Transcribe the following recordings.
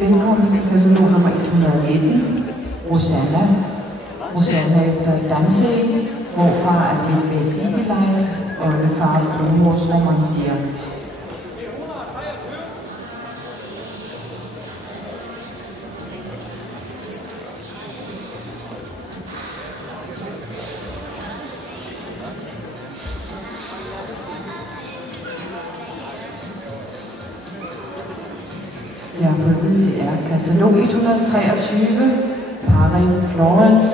Velkommen til katalog nummer 119, Rosanna. Rosanna efter Danzig, hvorfra er Bill Vestigelight, og oldefar Brunhos romancier. Jeg har fundet, det er katalog 123, Pari Florence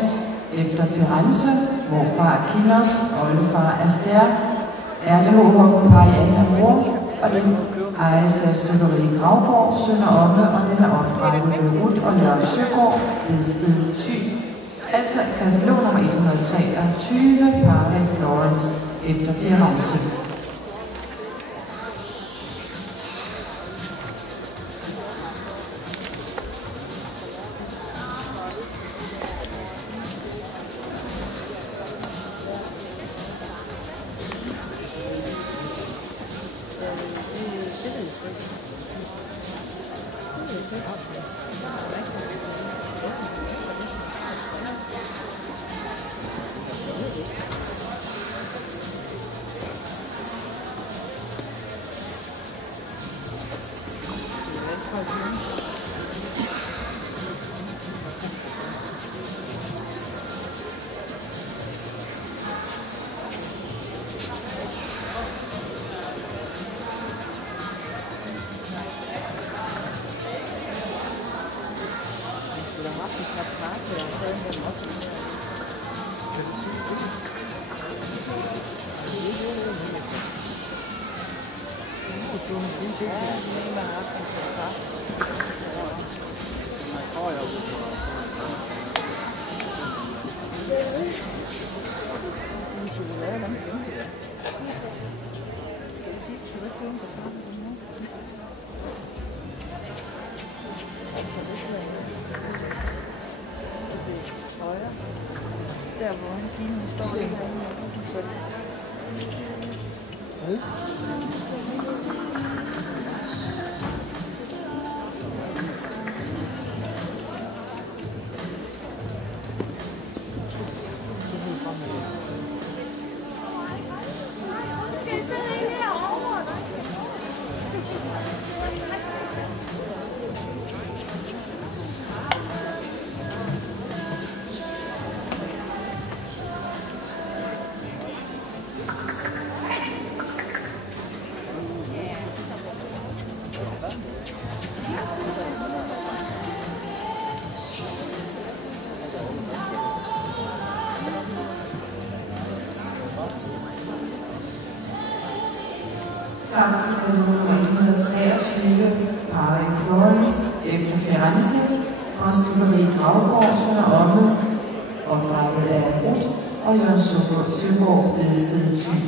efter Firenze, hvorfar Kinos, oldefar Aster, Ærtehåben Parianne af mor, og den ejes af Støtteri Gravgaard, Sønder Omme, og den er oprettet ved Ruth og Jørgen Søgaard ved Sted Thy. Altså katalog nummer 123, Pari Florence efter Firenze. Der hvor han fine står det Sammen til katalog nummer 123, Pari Florence efter Firenze, fra Støtteri Gravgaard, Sønder Omme, oprettet af Ruth og Jørgen Søgaard ved Sted Thy.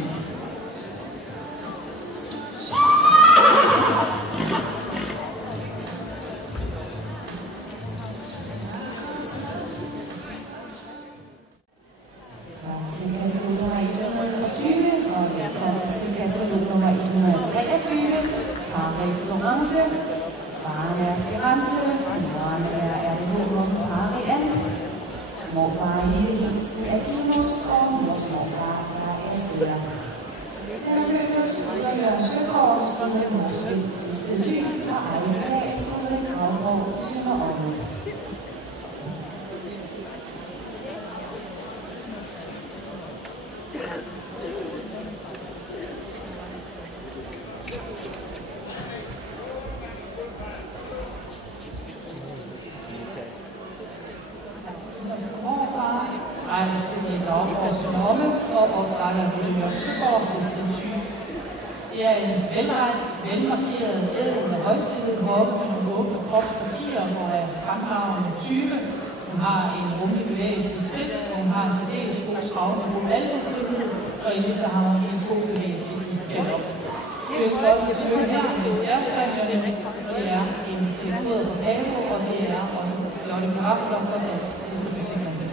Til katalog nummer 120, og velkommen til katalog nummer 123, Pari Florence. Faren er Firenze, moren er Ærtehåben Parianne, morfar er lille hilsen af Kinos, og mors morfar er Aster. Den er født hos Jørgen Søgaard, stod med Morsvig i Sted Thy, og ejerskab stod med Gravgaard, Sønder Omme. Støtteri Gravgaard, Sønder Omme og opdrætter af Jørgen Søgaard ved Sted Thy. Det er en velrejst, velmarkeret, ædel med højstillet krop med nogle åbne kropspartier, hvor er fremragende type. Hun har en rummelig bevægelse i skridt, og hun har en særdeles god travle på alvefrihed, og endelig så har hun en god bevægelse i galop. Det er også at tøve her med bjergspringerne. Det er en selvfødder på pave, og det er også flotte karafler for dansk hesteforsikring.